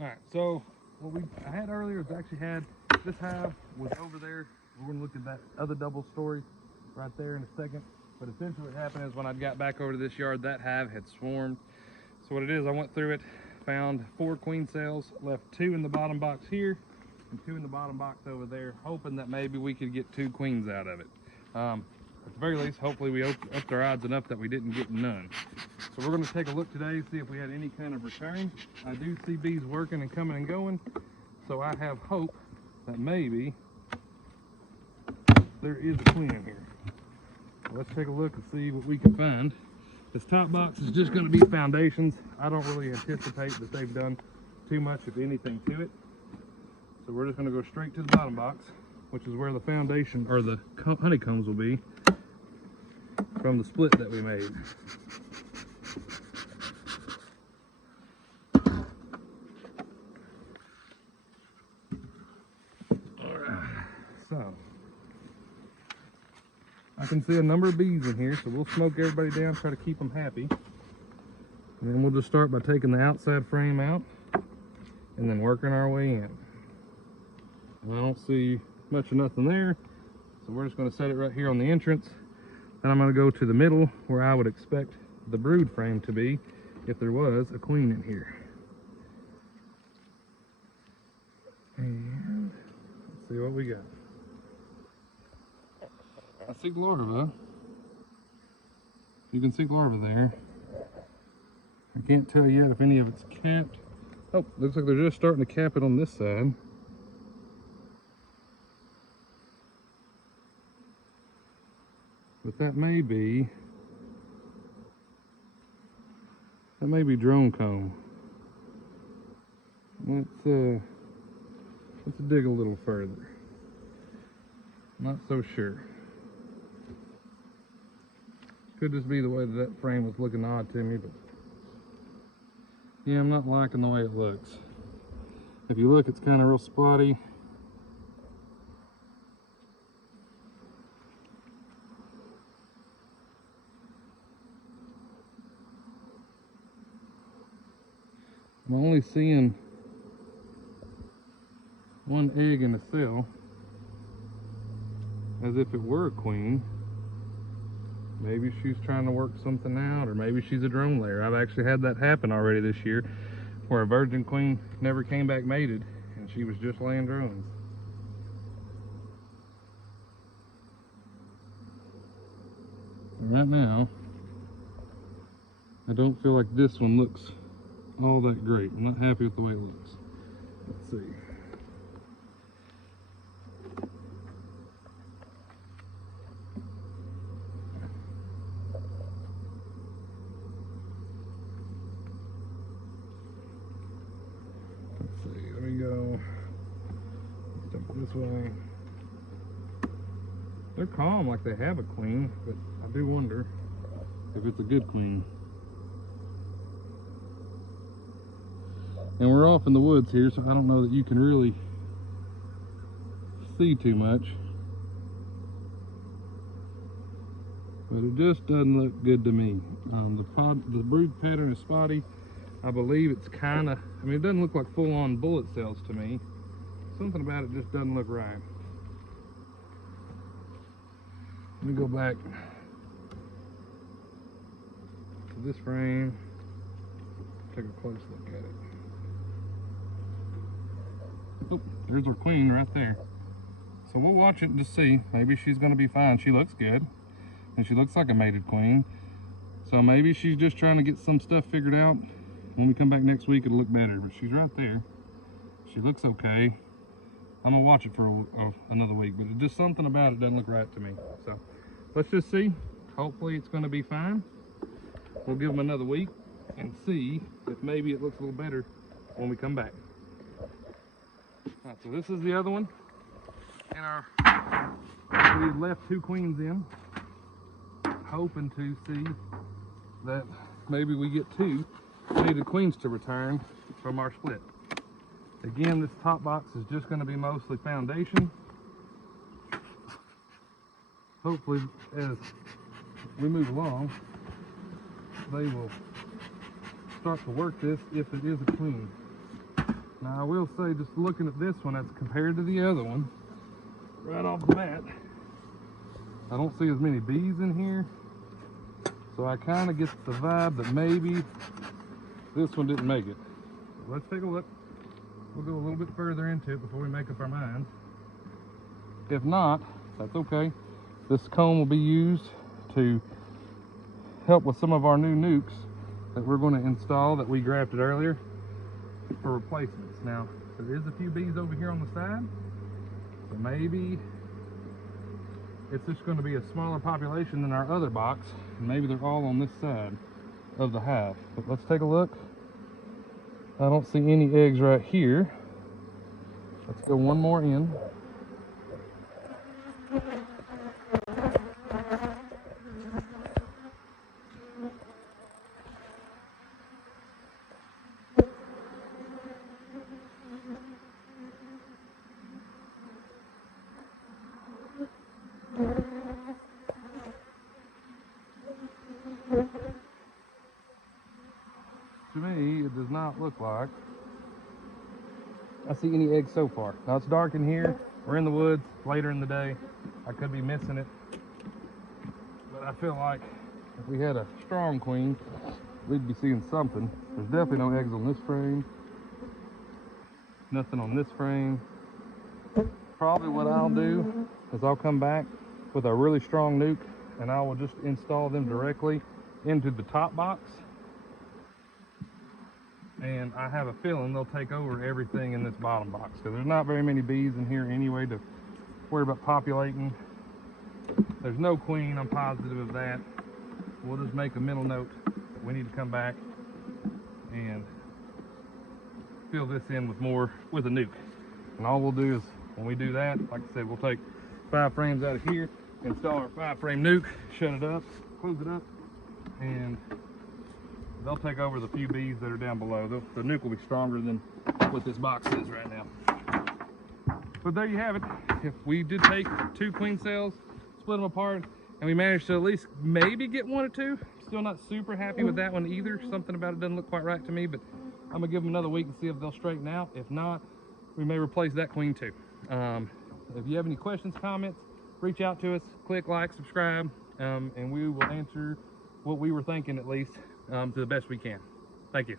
All right, so what I had earlier was actually had this hive was over there. We're going to look at that other double story right there in a second. But essentially what happened is when I got back over to this yard, that hive had swarmed. So what it is, I went through it, found 4 queen cells, left 2 in the bottom box here and 2 in the bottom box over there, hoping that maybe we could get 2 queens out of it. At the very least, hopefully we upped our odds enough that we didn't get none. So we're going to take a look today, see if we had any kind of return. I do see bees working and coming and going, so I have hope that maybe there is a queen in here. So let's take a look and see what we can find. This top box is just going to be foundations. I don't really anticipate that they've done too much, if anything, to it. So we're just going to go straight to the bottom box, which is where the foundation or the honeycombs will be from the split that we made. Alright, so I can see a number of bees in here, so we'll smoke everybody down, try to keep them happy. And then we'll just start by taking the outside frame out and then working our way in. And I don't see much of nothing there, so we're just going to set it right here on the entrance. Then I'm going to go to the middle where I would expect the brood frame to be if there was a queen in here. And let's see what we got. I see larva. You can see larva there. I can't tell yet if any of it's capped. Oh, looks like they're just starting to cap it on this side. But that may be drone comb. Let's dig a little further. Not so sure. Could just be the way that frame was looking odd to me, but yeah, I'm not liking the way it looks. If you look, it's kind of real spotty. I'm only seeing 1 egg in a cell, as if it were a queen. Maybe she's trying to work something out, or maybe she's a drone layer. I've actually had that happen already this year, where a virgin queen never came back mated, and she was just laying drones. Right now, I don't feel like this one looks all that great. I'm not happy with the way it looks. Let's see. Let me go. Let's take it this way. They're calm like they have a queen, but I do wonder if it's a good queen. And we're off in the woods here, so I don't know that you can really see too much. But it just doesn't look good to me. The brood pattern is spotty. I believe it's kind of, I mean, it doesn't look like full-on bullet cells to me. Something about it just doesn't look right. Let me go back to this frame, take a close look at it. Oh, there's our queen right there. So we'll watch it and just see. Maybe she's going to be fine. She looks good, and she looks like a mated queen. So maybe she's just trying to get some stuff figured out. When we come back next week, it'll look better. But she's right there. She looks okay. I'm gonna watch it for another week, but just something about it doesn't look right to me. So let's just see. Hopefully it's going to be fine. We'll give them another week and see if maybe it looks a little better when we come back. All right, so this is the other one. And we've left 2 queens in, hoping to see that maybe we get 2 mated queens to return from our split. Again, this top box is just going to be mostly foundation. Hopefully, as we move along, they will start to work this if it is a queen. Now I will say, just looking at this one as compared to the other one, right off the bat, I don't see as many bees in here. So I kind of get the vibe that maybe this one didn't make it. So let's take a look. We'll go a little bit further into it before we make up our minds. If not, that's okay. This comb will be used to help with some of our new nukes that we're going to install that we grafted earlier for replacements. Now, there is a few bees over here on the side, so maybe it's just going to be a smaller population than our other box, and maybe they're all on this side of the hive. But let's take a look. I don't see any eggs right here. Let's go one more in. To me, it does not look like I see any eggs so far. Now it's dark in here. We're in the woods later in the day. I could be missing it. But I feel like if we had a strong queen, we'd be seeing something. There's definitely no eggs on this frame. Nothing on this frame. Probably what I'll do is I'll come back with a really strong nuke and I will just install them directly into the top box. And I have a feeling they'll take over everything in this bottom box because there's not very many bees in here anyway to worry about populating. There's no queen, I'm positive of that. We'll just make a mental note that we need to come back and fill this in with a nuke. And all we'll do is, when we do that, like I said, we'll take 5 frames out of here, install our 5-frame nuke, shut it up, close it up, and they'll take over the few bees that are down below. The nuke will be stronger than what this box is right now. But there you have it. If we did take 2 queen cells, split them apart, and we managed to at least maybe get 1 or 2. Still not super happy with that one either. Something about it doesn't look quite right to me, but I'm gonna give them another week and see if they'll straighten out. If not, we may replace that queen too. If you have any questions, comments, reach out to us, click like, subscribe, and we will answer what we were thinking at least to the best we can. Thank you.